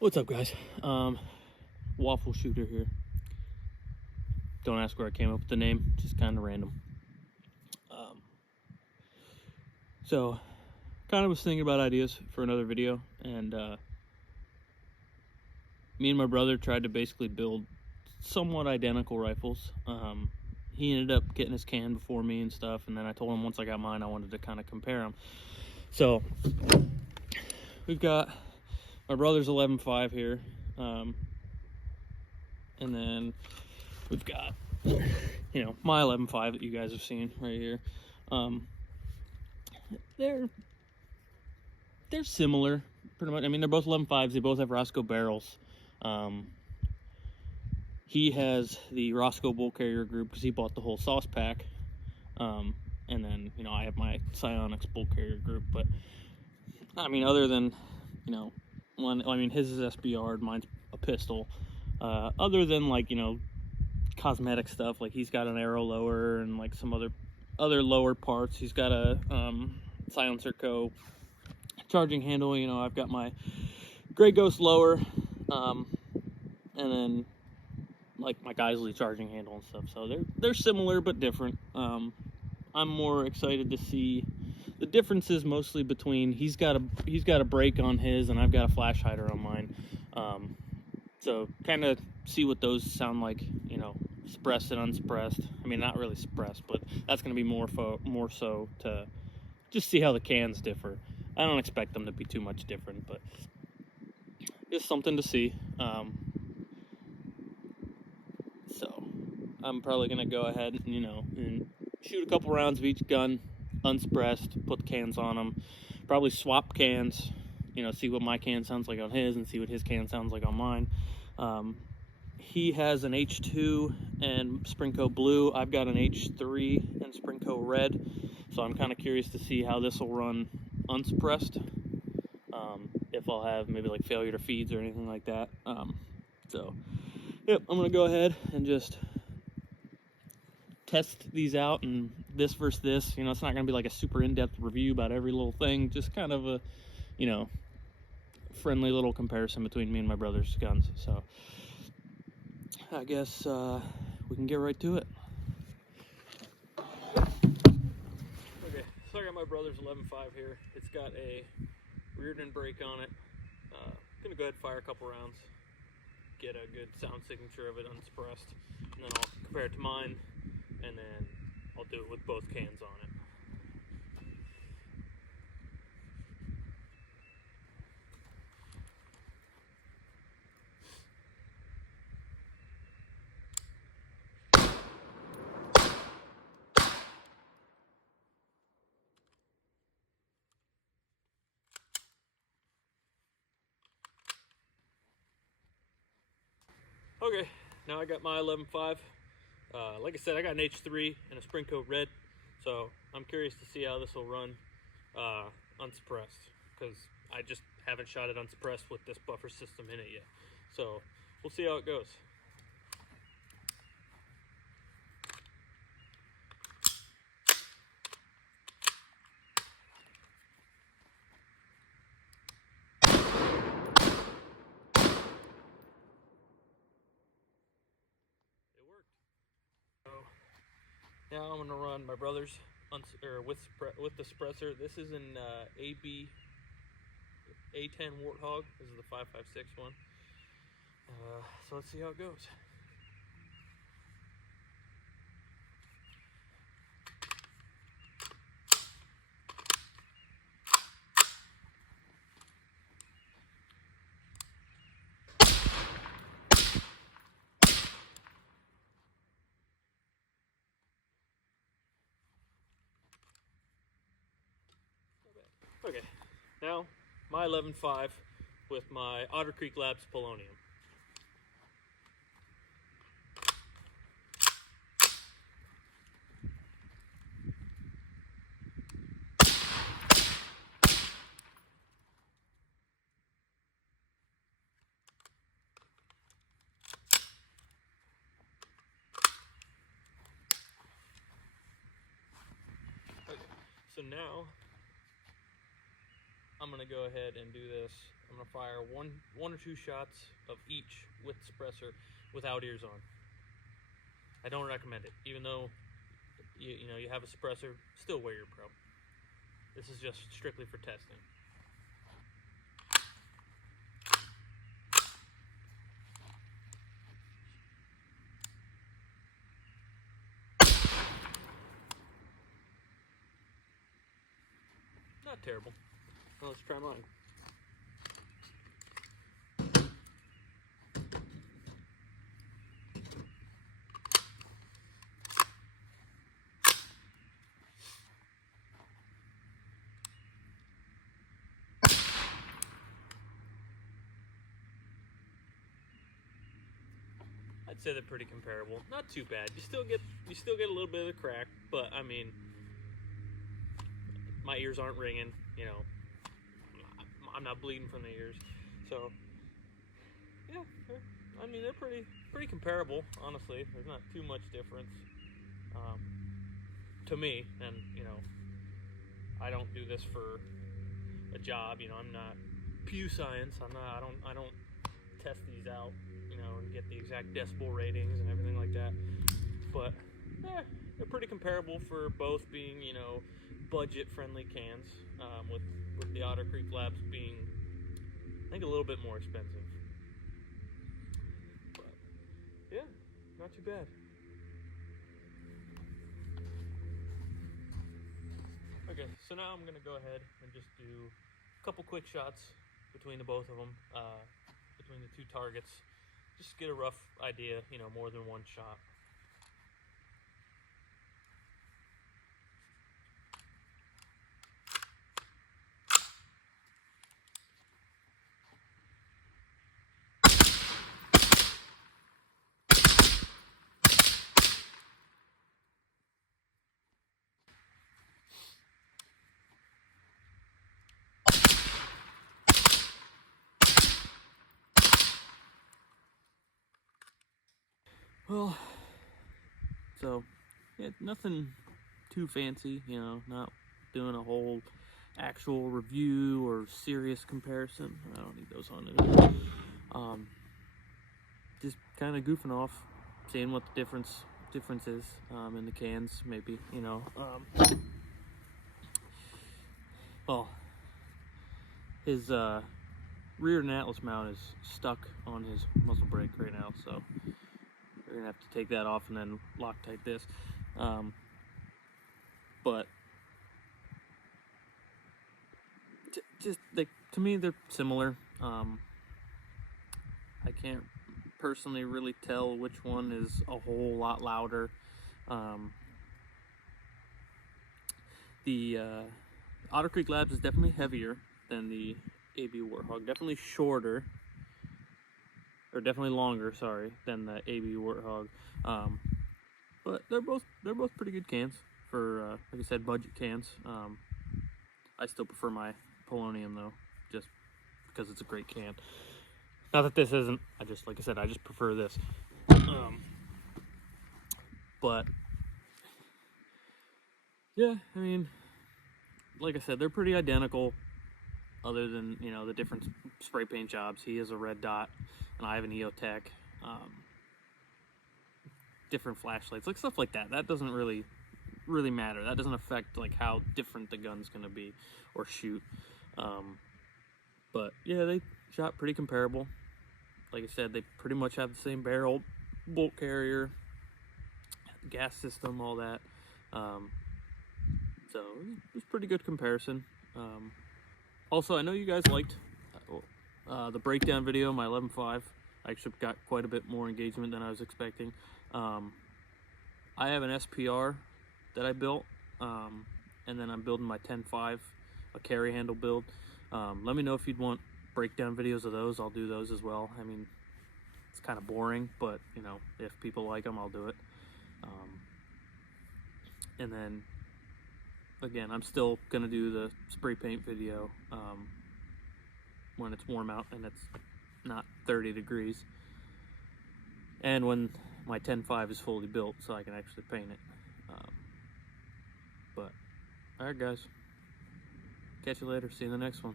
What's up, guys? Waffle Shooter here. Don't ask where I came up with the name, just kind of random. So, kind of was thinking about ideas for another video, and me and my brother tried to basically build somewhat identical rifles. He ended up getting his can before me and stuff, and then I told him once I got mine, I wanted to kind of compare them. So, we've got my brother's 11.5 here, and then we've got, my 11.5 that you guys have seen right here. They're similar, pretty much. I mean, they're both 11.5s. They both have Roscoe barrels. He has the Roscoe Bull Carrier group because he bought the whole sauce pack. And then, I have my Psionics Bull Carrier group. But, I mean, other than, his is SBR, mine's a pistol. Other than, cosmetic stuff, like he's got an arrow lower and, some other lower parts. He's got a Silencer Co. charging handle. I've got my Grey Ghost lower, and then my Geisley charging handle and stuff. So they're similar but different. I'm more excited to see the differences, mostly between he's got a brake on his and I've got a flash hider on mine. So kind of see what those sound like, suppressed and unsuppressed. I mean, not really suppressed, but that's going to be more so to just see how the cans differ. I don't expect them to be too much different, but just something to see. So I'm probably gonna go ahead and shoot a couple rounds of each gun, unsuppressed, put the cans on them, probably swap cans, see what my can sounds like on his and see what his can sounds like on mine. He has an H2 and Springco blue. I've got an H3 and Springco red. So I'm kind of curious to see how this will run unsuppressed. If I'll have maybe failure to feeds or anything like that. So, yep, I'm going to go ahead and just test these out, and this versus this. It's not going to be a super in-depth review about every little thing. Just kind of a, friendly little comparison between me and my brother's guns. So, I guess we can get right to it. Okay, so I got my brother's 11.5 here. It's got a Reardon brake on it. Gonna go ahead and fire a couple rounds, get a good sound signature of it unsuppressed, and then I'll compare it to mine, and then I'll do it with both cans on it. Okay, now I got my 11.5. Like I said, I got an H3 and a Springco red, so I'm curious to see how this will run unsuppressed, because I just haven't shot it unsuppressed with this buffer system in it yet. So we'll see how it goes. Now I'm gonna run my brother's with the suppressor. This is an AB A10 Warthog. This is the 5.56 one. So let's see how it goes. Okay, now my 11.5 with my Otter Creek Labs Polonium. Okay, so now I'm gonna go ahead and do this. I'm gonna fire one or two shots of each with suppressor without ears on. I don't recommend it, even though you know you have a suppressor. Still wear your probe. This is just strictly for testing. Not terrible. Well, let's try mine. I'd say they're pretty comparable. Not too bad. You still get a little bit of the crack, but I mean, my ears aren't ringing. You know, I'm not bleeding from the ears, so yeah. I mean, they're pretty comparable. Honestly, there's not too much difference to me. And you know, I don't do this for a job. You know, I'm not Pew Science. I don't test these out, you know, and get the exact decibel ratings and everything like that. But they're pretty comparable for both being, you know, budget-friendly cans. With the Otter Creek Labs being, I think, a little bit more expensive. But yeah, not too bad. Okay, so now I'm gonna go ahead and just do a couple quick shots between the both of them, between the two targets, just to get a rough idea, you know, more than one shot. Well, so yeah, nothing too fancy, you know, not doing a whole actual review or serious comparison. I don't need those on it. Just kind of goofing off, seeing what the difference is in the cans, maybe, you know. Well, his rear Atlas mount is stuck on his muzzle brake right now, so we're gonna have to take that off and then Loctite this. But just like, to me, they're similar. I can't personally really tell which one is a whole lot louder. The Otter Creek Labs is definitely heavier than the AB Warthog, definitely shorter, or definitely longer, sorry, than the AB Warthog. But they're both pretty good cans for, like I said, budget cans. I still prefer my Polonium though, just because it's a great can. Not that this isn't. Like I said, I just prefer this. But yeah, I mean, like I said, they're pretty identical, other than, you know, the different spray paint jobs. He has a red dot, and I have an EOTech. Different flashlights, like stuff like that. That doesn't really matter. That doesn't affect like how different the gun's gonna be or shoot. But yeah, they shot pretty comparable. Like I said, they pretty much have the same barrel, bolt carrier, gas system, all that. So it was pretty good comparison. Also, I know you guys liked the breakdown video, my 11.5. I actually got quite a bit more engagement than I was expecting. I have an SPR that I built, and then I'm building my 10.5, a carry handle build. Let me know if you'd want breakdown videos of those. I'll do those as well. I mean, it's kind of boring, but you know, if people like them, I'll do it. And then again, I'm still gonna do the spray paint video when it's warm out and it's not 30 degrees, and when my 10.5 is fully built, so I can actually paint it. But alright guys, catch you later, see you in the next one.